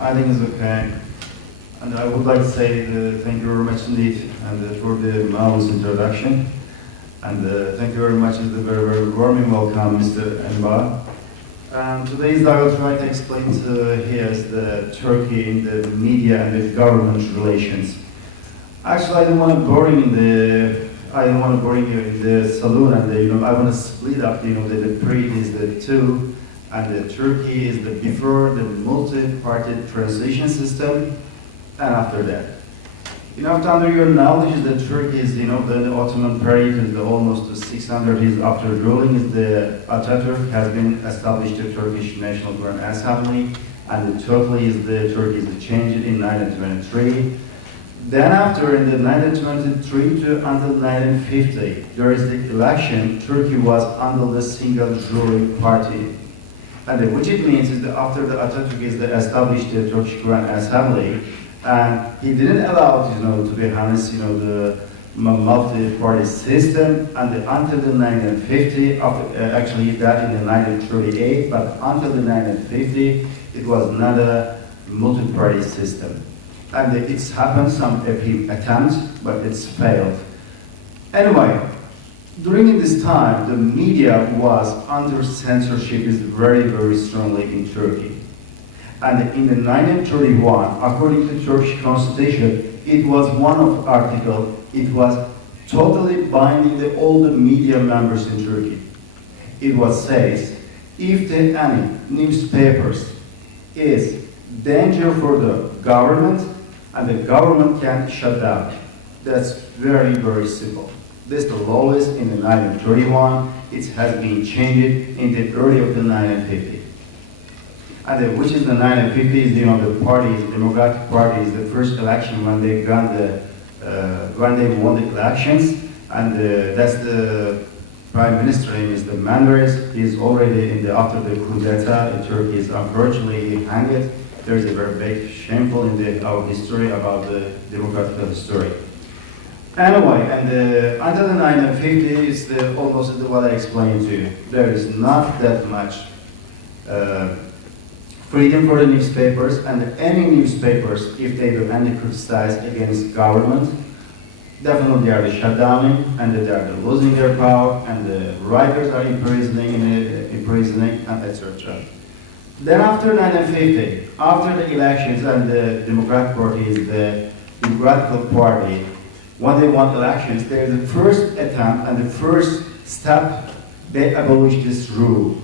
I think it's okay. And I would like to say thank you very much indeed and for the marvelous introduction. And thank you very much and the very, very warm welcome, Mr. Enver. Today's I will try to explain here the Turkey in the media and the government relations. Actually, I don't want to bore you in the saloon, and I want to split up. The pre is the two, and the Turkey is the before the multi-party transition system, and after that. Under your knowledge, the Turkey is, the Ottoman period is almost 600 years after ruling. Is the Atatürk has been established the Turkish National Grand Assembly, and totally is the Turkey is changed in 1923. Then after in the 1923 to until 1950, there is the election. Turkey was under the single ruling party, and which it means is that after the Atatürk is established the Turkish Grand Assembly. And he didn't allow, to be honest, the multi-party system, and until the 1950, actually that in the 1938, but until the 1950, it was not a multi-party system. And it's happened some attempts, but it's failed. Anyway, during this time, the media was under censorship is very, very strongly in Turkey. And in the 1931, according to the Turkish constitution, it was one of article, it was totally binding all the media members in Turkey. It was says, if any newspapers is danger for the government, and the government can shut down. That's very, very simple. This the law is in the 1931, it has been changed in the early of the 1950s. And which is the 1950s, the parties, Democratic Party is the first election when they when they won the elections, and that's the Prime Minister, name is the Menderes. He's already after the coup d'etat in Turkey is unfortunately hanged. There is a very big shameful in our history about the democratic history. Anyway, and until the 1950s, almost what I explained to you, there is not that much freedom for the newspapers, and any newspapers, if they do any criticize against government, definitely they are shut down, and they are losing their power, and the writers are imprisoning, and etc. Then after 1950, after the elections, and the Democratic Party is the Democratic Party, when they won elections, they are the first attempt and the first step, they abolished this rule.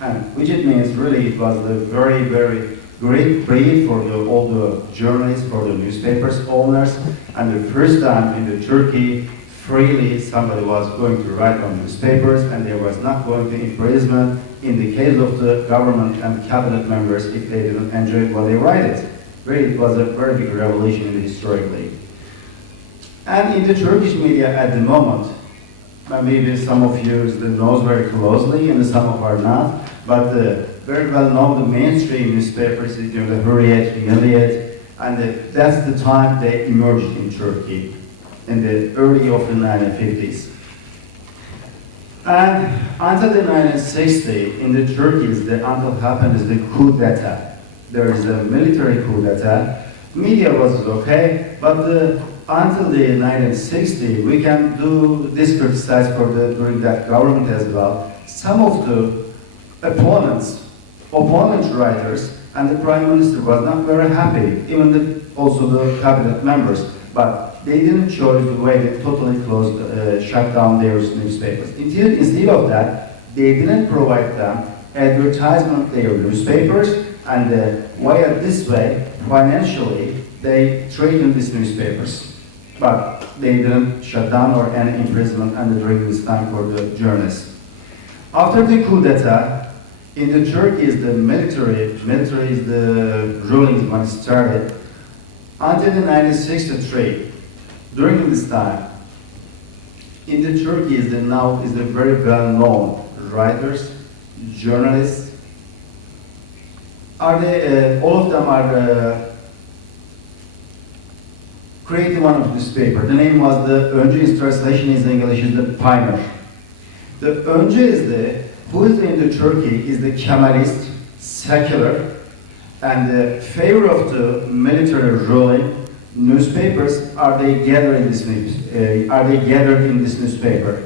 And which it means really it was a very, very great breed for all the journalists, for the newspapers owners, and the first time in the Turkey, freely somebody was going to write on newspapers, and they was not going to imprisonment in the case of the government and cabinet members if they didn't enjoy what they write it. Really, it was a very big revolution historically. And in the Turkish media at the moment, maybe some of you knows very closely, and some of are not. But very well known, the mainstream newspapers, the Hürriyet, Milliyet, and that's the time they emerged in Turkey, in the early of the 1950s. And until the 1960s, in the Turkey, until happened is the coup d'etat. There is a military coup d'etat. Media was okay, but until the 1960s, we can do this criticize during that government as well. Some of the opponent writers, and the Prime Minister was not very happy, even also the cabinet members, but they didn't choose the way they totally closed, shut down their newspapers. Instead of that, they didn't provide them advertisement their newspapers, and via this way, financially, they traded these newspapers. But they didn't shut down or any imprisonment during this time for the journalists. After the coup d'etat, in the Turkey is the military is the ruling when it started until the 1963. During this time, in the Turkey is the very well-known writers, journalists. All of them are created one of newspaper. The name was Önce translation in English is the Pioneer. The Önce is who is in the Turkey is the Kemalist, secular, And the favor of the military ruling, newspapers are they gathered in this newspaper.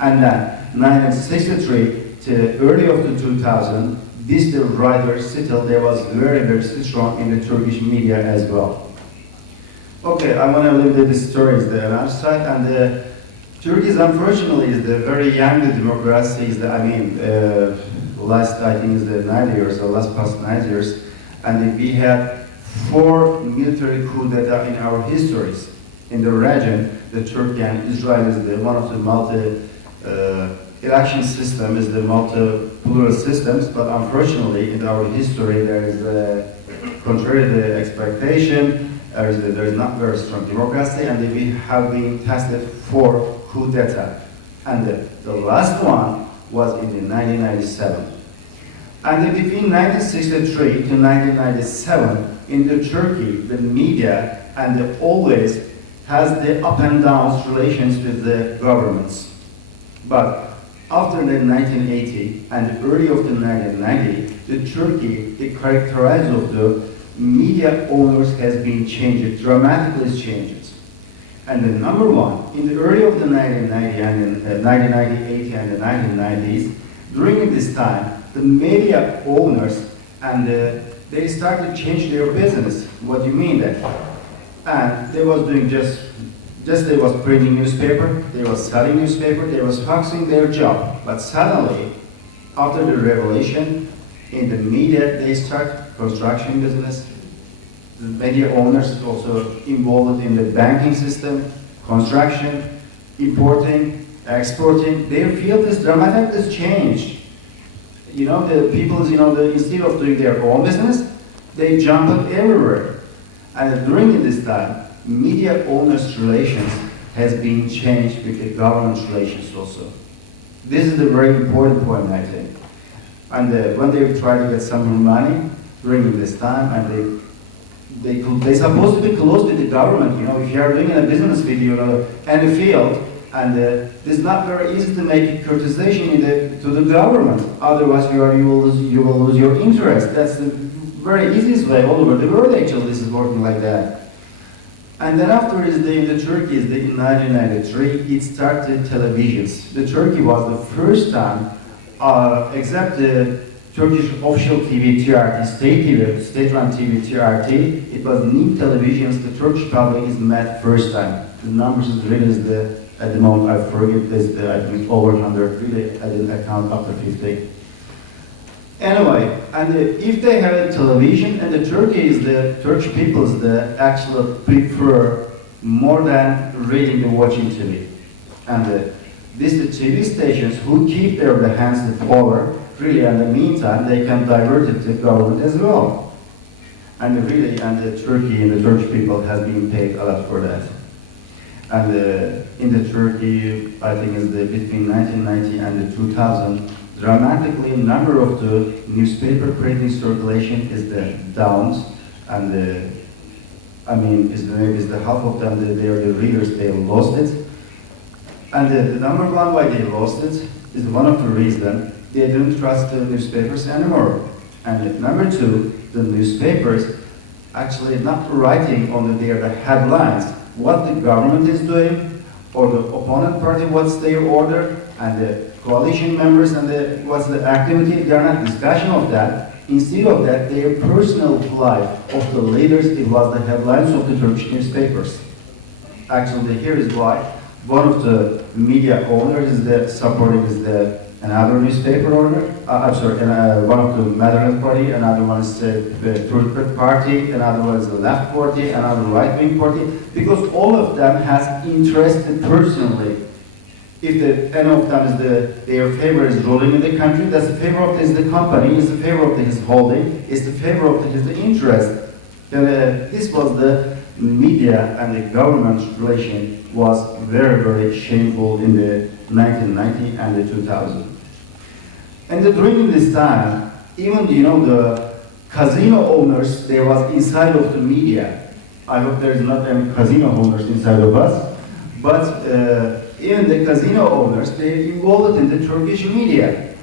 And then 1963 to early of the 2000, this the writer still there was very, very strong in the Turkish media as well. Okay, I want to leave the stories there outside, and Turkey is unfortunately is the very young democracy. Is the, I mean, last I think is the 90 years or last past 9 years, and we had 4 military coup d'etat in our histories in the region. The Turkey and Israel is the one of the multi election system is the multi-plural systems, but unfortunately in our history there is contrary to the expectation, there is not very strong democracy, and we have been tested for coup d'etat. And the last one was in the 1997. And between 1963 to 1997, in the Turkey, the media and always has the up and downs relations with the governments. But after the 1980 and early of the 1990, the Turkey, the characterization of the media owners has been changed, dramatically changed. And the number one, in the early of the 1990 and 1980 and the 1990s, during this time, the media owners and they started to change their business. What do you mean that? And they was doing just they was printing newspaper, they was selling newspaper, they was focusing their job. But suddenly, after the revolution, in the media, they start construction business. The media owners also involved in the banking system, construction, importing, exporting. Their field is dramatically changed. You know, the people, instead of doing their own business, they jump up everywhere. And during this time, media owners' relations has been changed with the government relations also. This is a very important point, I think. And when they try to get some more money during this time, and they supposed to be close with the government. If you are doing a business with any field, and it's not very easy to make a criticization to the government. Otherwise, you will lose your interest. That's the very easiest way all over the world. Actually, this is working like that. And then after in the Turkey, in 1993, it started televisions. The Turkey was the first time, except the Turkish official TV TRT, state-run TV TRT, it was new televisions. The Turkish public is met first time. The numbers is really at the moment I forget this. I think it's over 100. Really, I didn't count after 50. Anyway, and if they have a television, and the Turkish people actually prefer more than reading and watching TV. And the TV stations who keep their hands in power, really, in the meantime, they can divert it to government as well. And really, the Turkey and the Turkish people have been paid a lot for that. And in the Turkey, I think it's between 1990 and the 2000, dramatically number of the newspaper printing circulation is the downs, and maybe the half of them, the readers, they lost it. And the number one why they lost it is one of the reasons they didn't trust the newspapers anymore. And number two, the newspapers actually not writing on their headlines what the government is doing, or the opponent party, what's their order, and the coalition members and what's the activity. They are not discussion of that. Instead of that, their personal life of the leaders, it was the headlines of the Turkish newspapers. Actually, here is why one of the media owners is supporting another newspaper owner. One of the Madalet party, another one is the Turk party, another one is the left party, another right-wing party, because all of them has interest personally. If any of them is their favor is ruling in the country, that's the favor of the company, is the favor of his holding, is the favor of his interest. This was the media and the government relation was very, very shameful in the 1990 and the 2000. And during this time, even the casino owners, they was inside of the media. I hope there is not any casino owners inside of us, but even the casino owners, they involved in the Turkish media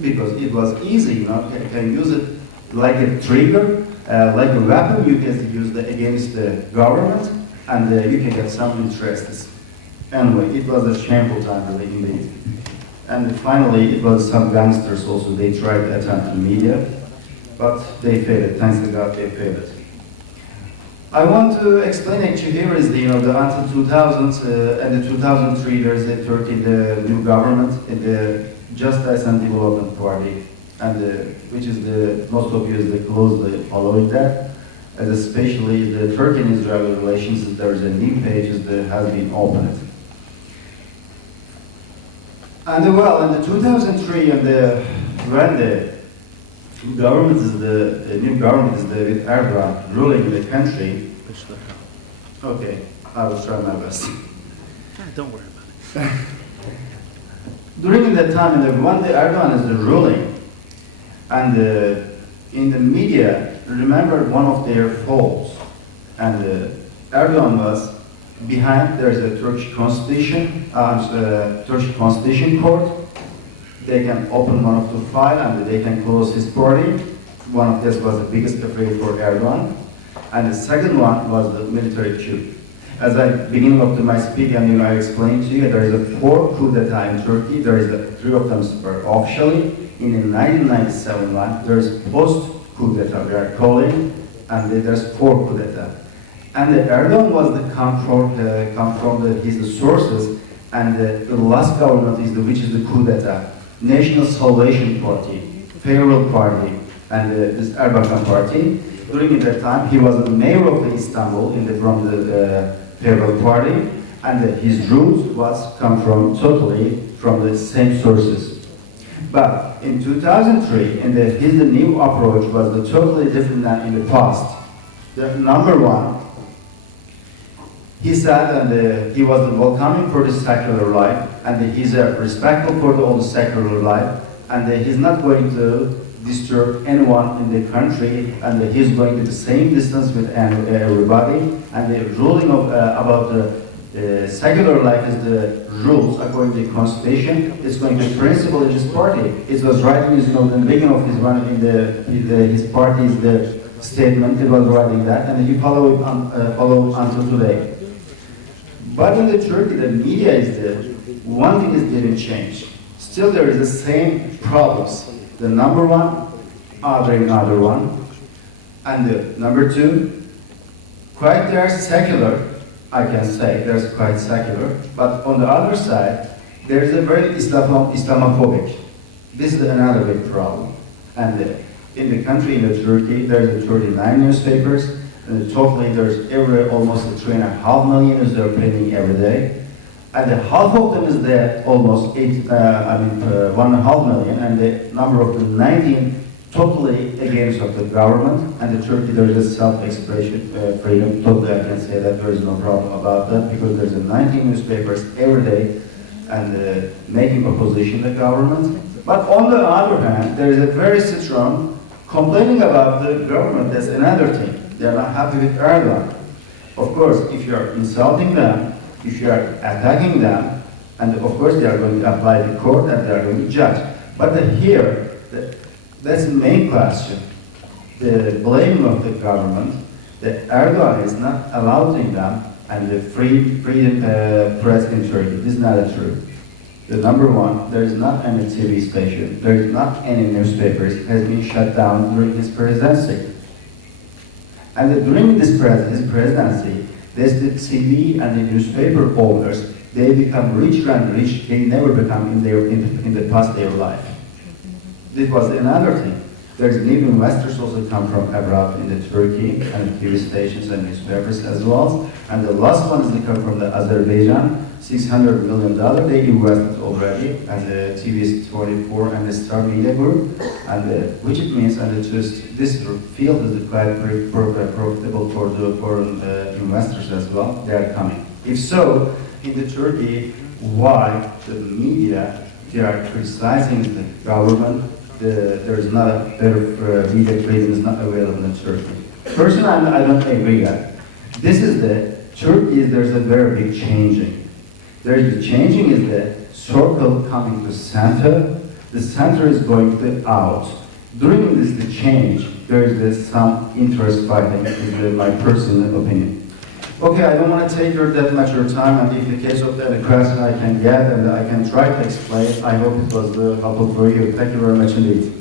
because it was easy, you can use it like a trigger like a weapon you can use against the government, and you can get some interests. Anyway, it was a shameful time, really, indeed. And finally, it was some gangsters also. They tried to attempt the media, but they failed. Thanks to God, they failed. I want to explain actually here is the until 2000 and the 2003 there is a Turkey the new government, the Justice and Development Party, and which is the most obviously closely following that. And especially the Turkey and Israeli relations, there is a new page that has been opened. And well, in the 2003, and when the government is the new government is with Erdogan ruling the country. Okay, I will try my best. Don't worry about it. During that time, when the Erdogan is the ruling, and in the media, remember one of their faults, and Erdogan was behind. There is a Turkish constitution, Turkish constitution court. They can open one of the file and they can close his party. One of this was the biggest afraid for Erdogan, and the second one was the military coup. As I beginning of my speech, and I explained to you, there is a 4 coup d'etat in Turkey. There is 3 of them were officially. In the 1997 one, there is post coup d'etat we are calling, and there's 4 coup d'etat. And Erdogan was the come from his sources, and the last government is which is the coup d'etat, National Salvation Party, Federal Party, and this Erbakan Party. During that time, he was the mayor of Istanbul from the Federal Party, and his roots come from totally from the same sources. But in 2003, his new approach was totally different than in the past. The number one, he said, and he was welcoming for the secular life, and he's respectful for all the secular life, and he's not going to disturb anyone in the country, and he's going to the same distance with everybody. And the ruling of about the secular life is the rules according to the constitution. It's going to be principle in his party. It was writing in the beginning of his run in his party's the statement. It was writing that, and he follow until today. But in the Turkey, the media is there. One thing is didn't change. Still, there is the same problems. The number one, another one, and the number two, quite they are secular. I can say there's quite secular, but on the other side, there is a very Islamophobic. This is another big problem. And in the country, in the Turkey, there's 39 newspapers. And totally, there's almost 3.5 million is they're printing every day, and half of them is there almost 1.5 million, and the number of the 19 totally against of the government. And the Turkey, there is a self-expression freedom. Totally, I can say that there is no problem about that, because there's 19 newspapers every day and making opposition to the government. But on the other hand, there is a very strong complaining about the government. That's another thing. They are not happy with Erdogan. Of course, if you are insulting them, if you are attacking them, and of course they are going to apply the court and they are going to judge. But that's the main question. The blame of the government, that Erdogan is not allowing them and the free press in Turkey. This is not true. The number one, there is not any TV station, there is not any newspapers has been shut down during his presidency. And during his presidency, there's the TV and the newspaper owners, they become richer and rich, they never become in the past their life. This was another thing. There's new investors also come from abroad in the Turkey, and TV stations and newspapers as well. And the last one is they come from the Azerbaijan, $600 million they invested already, and the TV is 24 and the Star Media Group, and which it means, and this field is quite profitable for the foreign investors as well. They are coming. If so, in the Turkey, why the media they are criticizing the government? There is not a better media freedom is not available in Turkey. Personally, I don't agree that. This is the Turkey. There's a very big changing. There's the changing is the circle coming to center. The center is going to out. During this change, there is some interest fighting, is my personal opinion. Okay, I don't want to take that much of your time, and in the case of the question I can get and I can try to explain, I hope it was helpful for you. Thank you very much indeed.